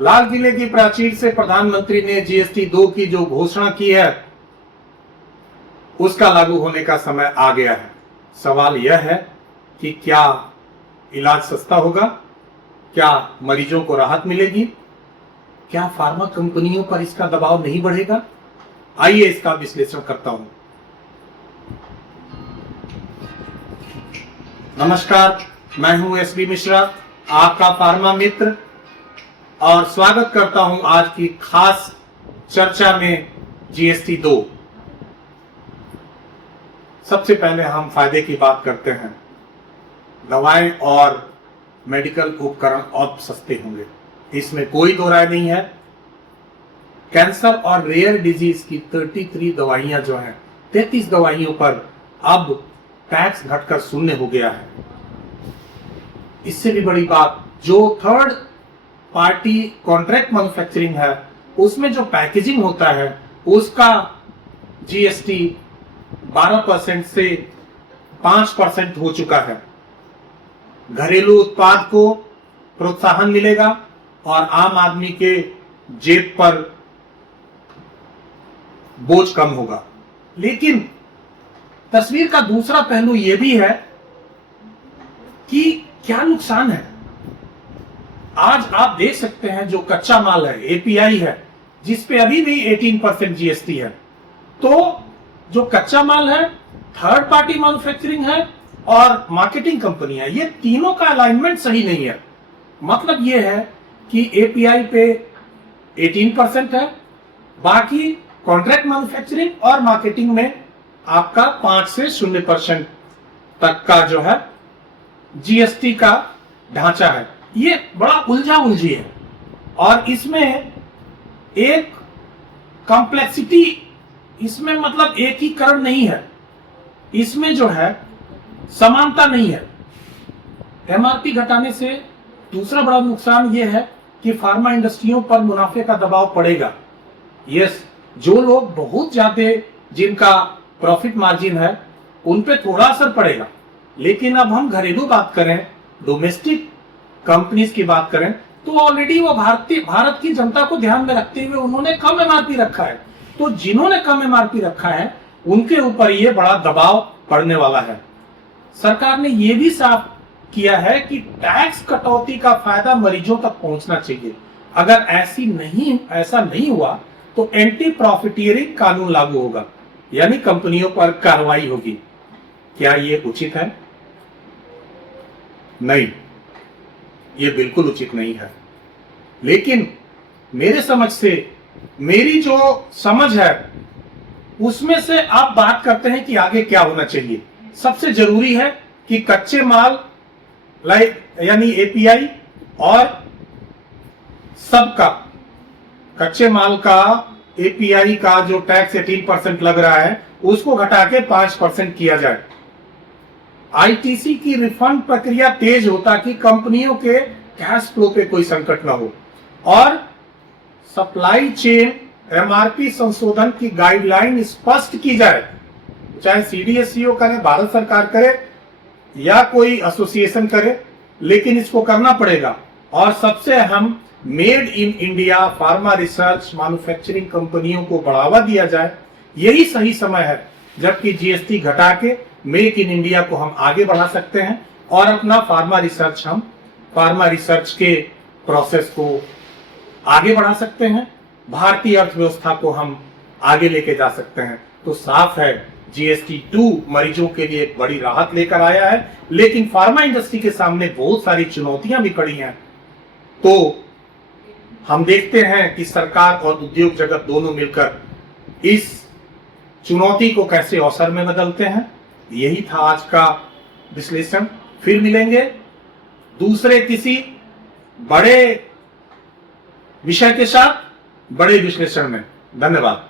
लाल किले की प्राचीर से प्रधानमंत्री ने जीएसटी 2 की जो घोषणा की है उसका लागू होने का समय आ गया है। सवाल यह है कि क्या इलाज सस्ता होगा, क्या मरीजों को राहत मिलेगी, क्या फार्मा कंपनियों पर इसका दबाव नहीं बढ़ेगा? आइए इसका विश्लेषण करता हूं। नमस्कार, मैं हूं एसबी मिश्रा, आपका फार्मा मित्र, और स्वागत करता हूं आज की खास चर्चा में जीएसटी 2। सबसे पहले हम फायदे की बात करते हैं। दवाएं और मेडिकल उपकरण अब सस्ते होंगे, इसमें कोई दो राय नहीं है। कैंसर और रेयर डिजीज की 33 दवाइयां जो हैं, 33 दवाइयों पर अब टैक्स घटकर शून्य हो गया है। इससे भी बड़ी बात, जो थर्ड पार्टी कॉन्ट्रैक्ट मैन्युफैक्चरिंग है उसमें जो पैकेजिंग होता है उसका जीएसटी 12% से 5% हो चुका है। घरेलू उत्पाद को प्रोत्साहन मिलेगा और आम आदमी के जेब पर बोझ कम होगा। लेकिन तस्वीर का दूसरा पहलू यह भी है कि क्या नुकसान है। आज आप देख सकते हैं जो कच्चा माल है, एपीआई है, जिस पे अभी भी 18% जीएसटी है। तो जो कच्चा माल है, थर्ड पार्टी मैन्युफैक्चरिंग है और मार्केटिंग कंपनी है, ये तीनों का अलाइनमेंट सही नहीं है। मतलब ये है कि एपीआई पे 18% है, बाकी कॉन्ट्रैक्ट मैन्युफैक्चरिंग और मार्केटिंग में आपका 5 से 0% तक का जो है जीएसटी का ढांचा है। ये बड़ा उलझा उलझी है और इसमें एक कॉम्प्लेक्सिटी, इसमें मतलब एकीकरण नहीं है, इसमें जो है समानता नहीं है। एमआरपी घटाने से दूसरा बड़ा नुकसान यह है कि फार्मा इंडस्ट्रियों पर मुनाफे का दबाव पड़ेगा। यस, जो लोग बहुत ज्यादा जिनका प्रॉफिट मार्जिन है उन पे थोड़ा असर पड़ेगा। लेकिन अब हम घरेलू बात करें, डोमेस्टिक कंपनीज की बात करें, तो ऑलरेडी वो भारत की जनता को ध्यान में रखते हुए उन्होंने कम एमआरपी रखा है। तो जिन्होंने कम एमआरपी रखा है उनके ऊपर ये बड़ा दबाव पड़ने वाला है। सरकार ने यह भी साफ किया है कि टैक्स कटौती का फायदा मरीजों तक पहुंचना चाहिए। अगर ऐसा नहीं हुआ तो एंटी प्रॉफिटियरिंग कानून लागू होगा, यानी कंपनियों पर कार्रवाई होगी। क्या यह उचित है? नहीं, यह बिल्कुल उचित नहीं है। लेकिन मेरी जो समझ है उसमें से आप बात करते हैं कि आगे क्या होना चाहिए। सबसे जरूरी है कि कच्चे माल यानी एपीआई और सबका कच्चे माल का एपीआई का जो टैक्स 18% लग रहा है उसको घटा के 5% किया जाए। आईटीसी की रिफंड प्रक्रिया तेज हो ताकि कंपनियों के कैश फ्लो पे कोई संकट ना हो, और सप्लाई चेन एमआरपी संशोधन की गाइडलाइन स्पष्ट की जाए। चाहे सीडीएससीओ करे, भारत सरकार करे या कोई एसोसिएशन करे, लेकिन इसको करना पड़ेगा। और सबसे अहम, made in India pharma research manufacturing कंपनियों को बढ़ावा दिया जाए। यही सही समय है जबकि जीएसटी घटा के मेक इन इंडिया को हम आगे बढ़ा सकते हैं और अपना फार्मा रिसर्च के प्रोसेस को आगे बढ़ा सकते हैं, भारतीय अर्थव्यवस्था को हम आगे लेके जा सकते हैं। तो साफ है, जीएसटी 2 मरीजों के लिए एक बड़ी राहत लेकर आया है, लेकिन फार्मा इंडस्ट्री के सामने बहुत सारी चुनौतियां भी खड़ी हैं। तो हम देखते हैं कि सरकार और उद्योग जगत दोनों मिलकर इस चुनौती को कैसे अवसर में बदलते हैं। यही था आज का विश्लेषण। फिर मिलेंगे दूसरे किसी बड़े विषय के साथ, बड़े विश्लेषण में। धन्यवाद।